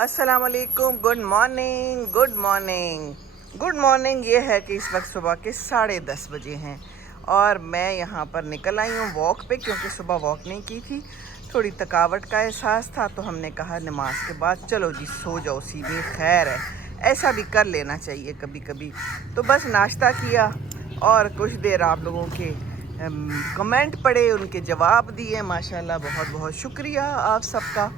अस्सलाम वालेकुम, good morning, good morning, good morning. ये है कि इस वक्त सुबह के 10:30 बजे हैं और मैं यहाँ पर निकल आई हूँ वॉक पे, क्योंकि सुबह वॉक नहीं की थी, थोड़ी थकावट का एहसास था। तो हमने कहा नमाज के बाद चलो जी सो जाओ, सीधी खैर है, ऐसा भी कर लेना चाहिए कभी कभी। तो बस नाश्ता किया और कुछ देर आप लोगों के कमेंट पढ़े, उनके जवाब दिए। माशाल्लाह, बहुत बहुत शुक्रिया आप सबका।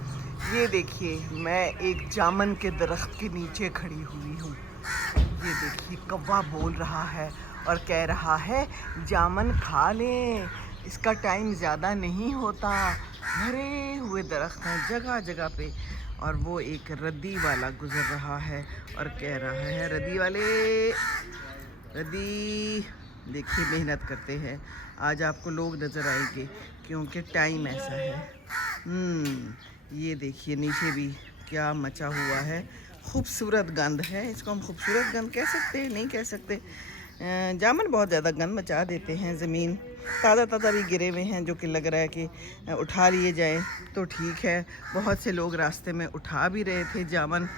ये देखिए, मैं एक जामन के दरख्त के नीचे खड़ी हुई हूँ। ये देखिए, कौवा बोल रहा है और कह रहा है जामन खा लें, इसका टाइम ज़्यादा नहीं होता। भरे हुए दरख्त हैं जगह जगह पे, और वो एक रद्दी वाला गुज़र रहा है और कह रहा है रद्दी वाले, रद्दी देखिए मेहनत करते हैं। आज आपको लोग नज़र आएंगे क्योंकि टाइम ऐसा है। ये देखिए नीचे भी क्या मचा हुआ है, खूबसूरत गंद है। इसको हम खूबसूरत गंद कह सकते हैं? नहीं कह सकते। जामन बहुत ज़्यादा गंद मचा देते हैं। ज़मीन ताज़ा ताज़ा भी गिरे हुए हैं, जो कि लग रहा है कि उठा लिए जाएं तो ठीक है। बहुत से लोग रास्ते में उठा भी रहे थे जामन।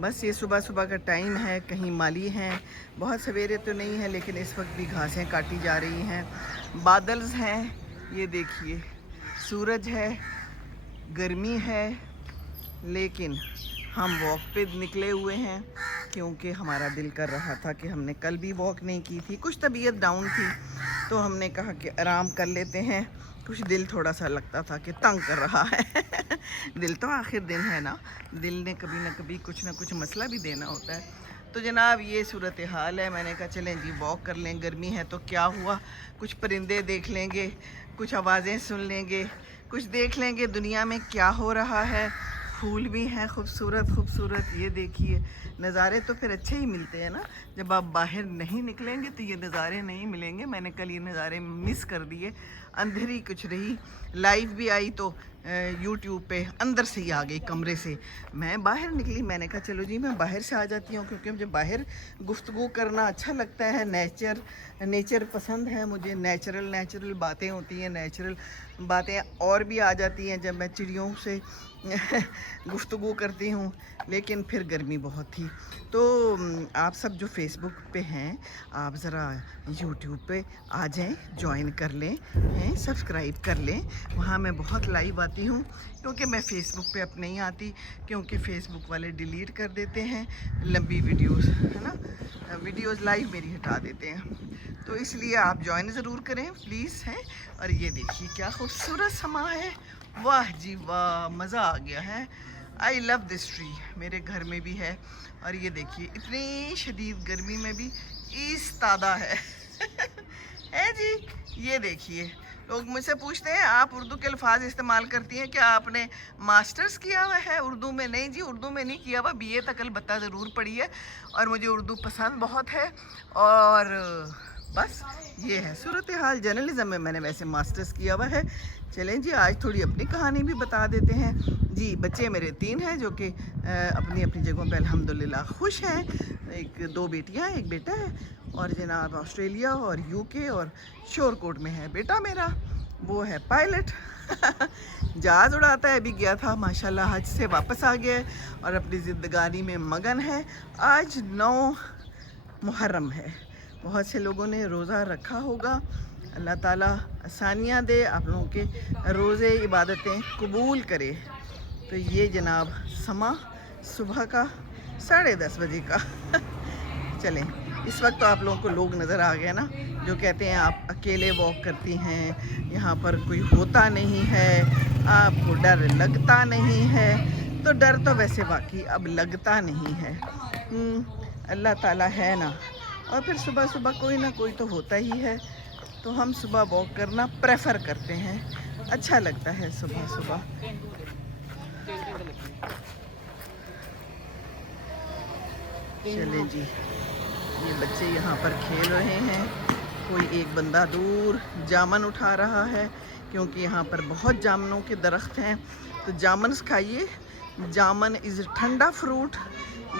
बस ये सुबह सुबह का टाइम है, कहीं माली हैं, बहुत सवेरे तो नहीं है, लेकिन इस वक्त भी घासें काटी जा रही हैं। बादल्स हैं, ये देखिए, सूरज है, गर्मी है, लेकिन हम वॉक पे निकले हुए हैं क्योंकि हमारा दिल कर रहा था कि हमने कल भी वॉक नहीं की थी, कुछ तबीयत डाउन थी, तो हमने कहा कि आराम कर लेते हैं। कुछ दिल थोड़ा सा लगता था कि तंग कर रहा है दिल तो आखिर दिन है ना, दिल ने कभी ना कभी कुछ ना कुछ मसला भी देना होता है। तो जनाब ये सूरत हाल है। मैंने कहा चलें जी वॉक कर लें, गर्मी है तो क्या हुआ, कुछ परिंदे देख लेंगे, कुछ आवाज़ें सुन लेंगे, कुछ देख लेंगे दुनिया में क्या हो रहा है। फूल भी हैं खूबसूरत खूबसूरत, ये देखिए। नज़ारे तो फिर अच्छे ही मिलते हैं ना, जब आप बाहर नहीं निकलेंगे तो ये नज़ारे नहीं मिलेंगे। मैंने कल ये नज़ारे मिस कर दिए, अंधेरी कुछ रही। लाइव भी आई तो यूट्यूब पे अंदर से ही आ गई, कमरे से। मैं बाहर निकली, मैंने कहा चलो जी मैं बाहर से आ जाती हूँ, क्योंकि मुझे बाहर गुफ्तगू करना अच्छा लगता है। नेचर पसंद है मुझे, नेचुरल बातें होती हैं, नेचुरल बातें और भी आ जाती हैं जब मैं चिड़ियों से गुफ्तगू करती हूँ। लेकिन फिर गर्मी बहुत थी। तो आप सब जो फेसबुक पे हैं, आप ज़रा यूट्यूब पे आ जाएं, ज्वाइन कर लें, हैं, सब्सक्राइब कर लें। वहाँ मैं बहुत लाइव आती हूँ, क्योंकि मैं फ़ेसबुक पे अब नहीं आती, क्योंकि फ़ेसबुक वाले डिलीट कर देते हैं लंबी वीडियोस, है ना, वीडियोस लाइव मेरी हटा देते हैं। तो इसलिए आप ज्वाइन ज़रूर करें प्लीज़, हैं। और ये देखिए क्या खूबसूरत समा है, वाह जी वाह, मज़ा आ गया है। आई लव दिस ट्री, मेरे घर में भी है। और ये देखिए इतनी शदीद गर्मी में भी इस्तादा है है जी। ये देखिए, लोग मुझसे पूछते हैं आप उर्दू के अल्फाज इस्तेमाल करती हैं, क्या आपने मास्टर्स किया हुआ है उर्दू में? नहीं जी, उर्दू में नहीं किया हुआ, बीए तक अलबत्ता ज़रूर पढ़ी है, और मुझे उर्दू पसंद बहुत है। और बस ये है सूरत हाल। जर्नलिज़म में मैंने वैसे मास्टर्स किया हुआ है। चलें जी, आज थोड़ी अपनी कहानी भी बता देते हैं जी। बच्चे मेरे 3 हैं, जो कि अपनी अपनी जगहों पे अल्हम्दुलिल्लाह खुश हैं। 2 बेटियां, 1 बेटा है, और जनाब ऑस्ट्रेलिया और यूके और शोरकोट में है बेटा मेरा, वो है पायलट जहाज़ उड़ाता है। अभी गया था माशाल्लाह, हज से वापस आ गया और अपनी ज़िंदगानी में मगन है। आज 9 मुहर्रम है, बहुत से लोगों ने रोज़ा रखा होगा। अल्लाह ताला आसानियाँ दे, आप लोगों के रोज़े इबादतें कबूल करे। तो ये जनाब समा सुबह का 10:30 बजे का चलें, इस वक्त तो आप लोगों को लोग नज़र आ गए ना, जो कहते हैं आप अकेले वॉक करती हैं, यहाँ पर कोई होता नहीं है, आपको डर लगता नहीं है। तो डर तो वैसे वाकई अब लगता नहीं है। अल्लाह ताला है ना, और फिर सुबह सुबह कोई ना कोई तो होता ही है। तो हम सुबह वॉक करना प्रेफर करते हैं, अच्छा लगता है सुबह सुबह। चले जी, ये बच्चे यहाँ पर खेल रहे हैं। कोई एक बंदा दूर जामन उठा रहा है, क्योंकि यहाँ पर बहुत जामनों के दरख्त हैं। तो जामन खाइए, जामन इज़ ठंडा fruit,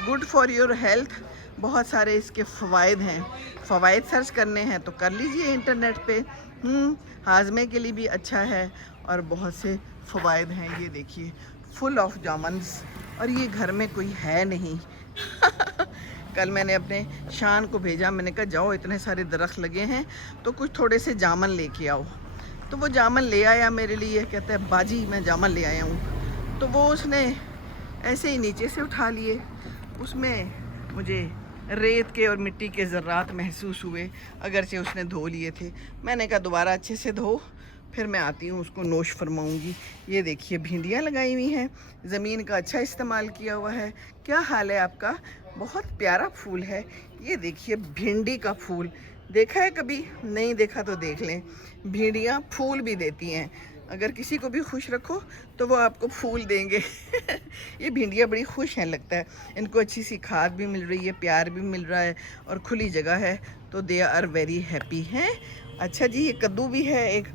good for your health. बहुत सारे इसके फ़वाइद हैं, फ़वाइद सर्च करने हैं तो कर लीजिए इंटरनेट पे। हाजमे के लिए भी अच्छा है और बहुत से फ़वाइद हैं। ये देखिए फुल ऑफ जामन्स, और ये घर में कोई है नहीं। कल मैंने अपने शान को भेजा, मैंने कहा जाओ इतने सारे दरख्त लगे हैं तो कुछ थोड़े से जामन लेके आओ। तो वो जामन ले आया मेरे लिए, कहता है बाजी मैं जामन ले आया हूँ। तो वो उसने ऐसे ही नीचे से उठा लिए, उसमें मुझे रेत के और मिट्टी के ज़र्रात महसूस हुए, अगरचे उसने धो लिए थे। मैंने कहा दोबारा अच्छे से धो, फिर मैं आती हूँ उसको नोश फरमाऊँगी। ये देखिए भिंडियाँ लगाई हुई हैं, ज़मीन का अच्छा इस्तेमाल किया हुआ है। क्या हाल है आपका? बहुत प्यारा फूल है। ये देखिए भिंडी का फूल, देखा है कभी? नहीं देखा तो देख लें। भिंडियाँ फूल भी देती हैं, अगर किसी को भी खुश रखो तो वो आपको फूल देंगे। ये भिंडियाँ बड़ी खुश हैं, लगता है इनको अच्छी सी खाद भी मिल रही है, प्यार भी मिल रहा है और खुली जगह है, तो दे आर वेरी हैप्पी हैं। अच्छा जी, ये कद्दू भी है, एक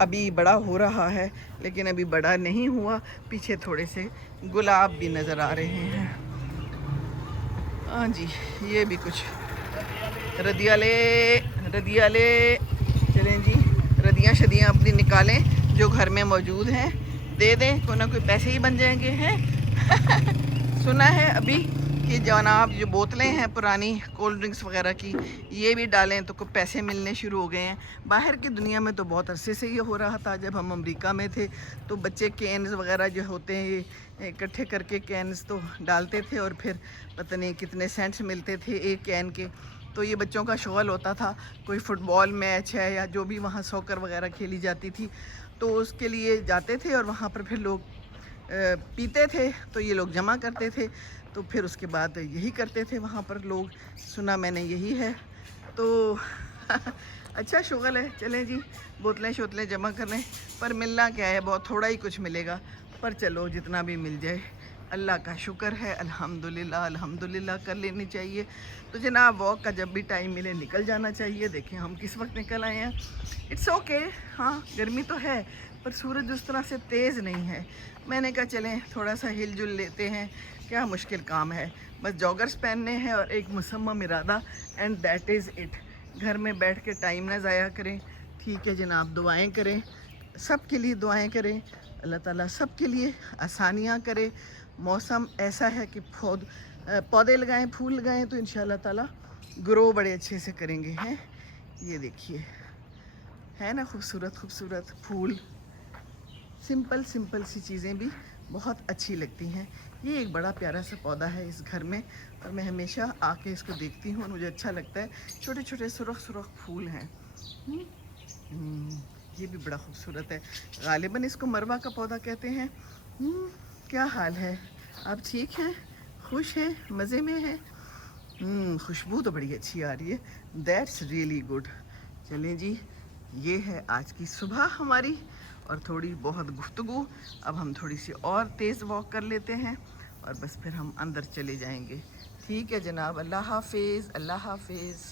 अभी बड़ा हो रहा है लेकिन अभी बड़ा नहीं हुआ। पीछे थोड़े से गुलाब भी नज़र आ रहे हैं। हाँ जी, ये भी कुछ रदियाले चलें जी, रदियाँ शदियाँ अपनी निकालें जो घर में मौजूद हैं, दे दें, कोई ना कोई पैसे ही बन जाएंगे हैं। सुना है अभी कि जनाब जो बोतलें हैं पुरानी कोल्ड ड्रिंक्स वगैरह की, ये भी डालें तो कुछ पैसे मिलने शुरू हो गए हैं। बाहर की दुनिया में तो बहुत अरसे से ये हो रहा था। जब हम अमेरिका में थे तो बच्चे कैन्स वगैरह जो होते हैं ये इकट्ठे करके कैन्स तो डालते थे और फिर पता नहीं कितने सेंट्स मिलते थे एक कैन के। तो ये बच्चों का शौक़ होता था, कोई फुटबॉल मैच है या जो भी वहाँ सॉकर वगैरह खेली जाती थी तो उसके लिए जाते थे और वहाँ पर फिर लोग पीते थे, तो ये लोग जमा करते थे, तो फिर उसके बाद यही करते थे वहाँ पर लोग। सुना मैंने यही है तो अच्छा शुगल है। चलें जी, बोतलें शोतलें जमा कर लें, पर मिलना क्या है, बहुत थोड़ा ही कुछ मिलेगा, पर चलो जितना भी मिल जाए अल्लाह का शुक्र है। अल्हम्दुलिल्लाह अल्हम्दुलिल्लाह कर लेनी चाहिए। तो जनाब वॉक का जब भी टाइम मिले निकल जाना चाहिए। देखें हम किस वक्त निकल आए हैं, इट्स ओके। हाँ गर्मी तो है पर सूरज उस तरह से तेज़ नहीं है। मैंने कहा चलें थोड़ा सा हिल जुल लेते हैं, क्या मुश्किल काम है, बस जॉगर्स पहनने हैं और एक मुसम्मम इरादा, एंड दैट इज़ इट। घर में बैठ के टाइम ना ज़ाया करें, ठीक है जनाब। दुआएं करें, सब के लिए दुआएं करें, अल्लाह ताला सब के लिए आसानियाँ करे। मौसम ऐसा है कि पौधे लगाएं, फूल लगाएं तो इंशाल्लाह ताला ग्रो बड़े अच्छे से करेंगे हैं। ये देखिए है ना खूबसूरत खूबसूरत फूल, सिंपल सिंपल सी चीज़ें भी बहुत अच्छी लगती हैं। ये एक बड़ा प्यारा सा पौधा है इस घर में और मैं हमेशा आके इसको देखती हूँ और मुझे अच्छा लगता है। छोटे छोटे सुरख सुरख फूल हैं। ये भी बड़ा खूबसूरत है। गालिबन इसको मरवा का पौधा कहते हैं। क्या हाल है, आप ठीक हैं, खुश हैं, मज़े में हैं? खुशबू तो बड़ी अच्छी आ रही है, दैट्स रियली गुड। चलें जी, ये है आज की सुबह हमारी और थोड़ी बहुत गुफ्तगू। अब हम थोड़ी सी और तेज़ वॉक कर लेते हैं और बस फिर हम अंदर चले जाएंगे। ठीक है जनाब, अल्लाह हाफिज़, अल्लाह हाफिज़।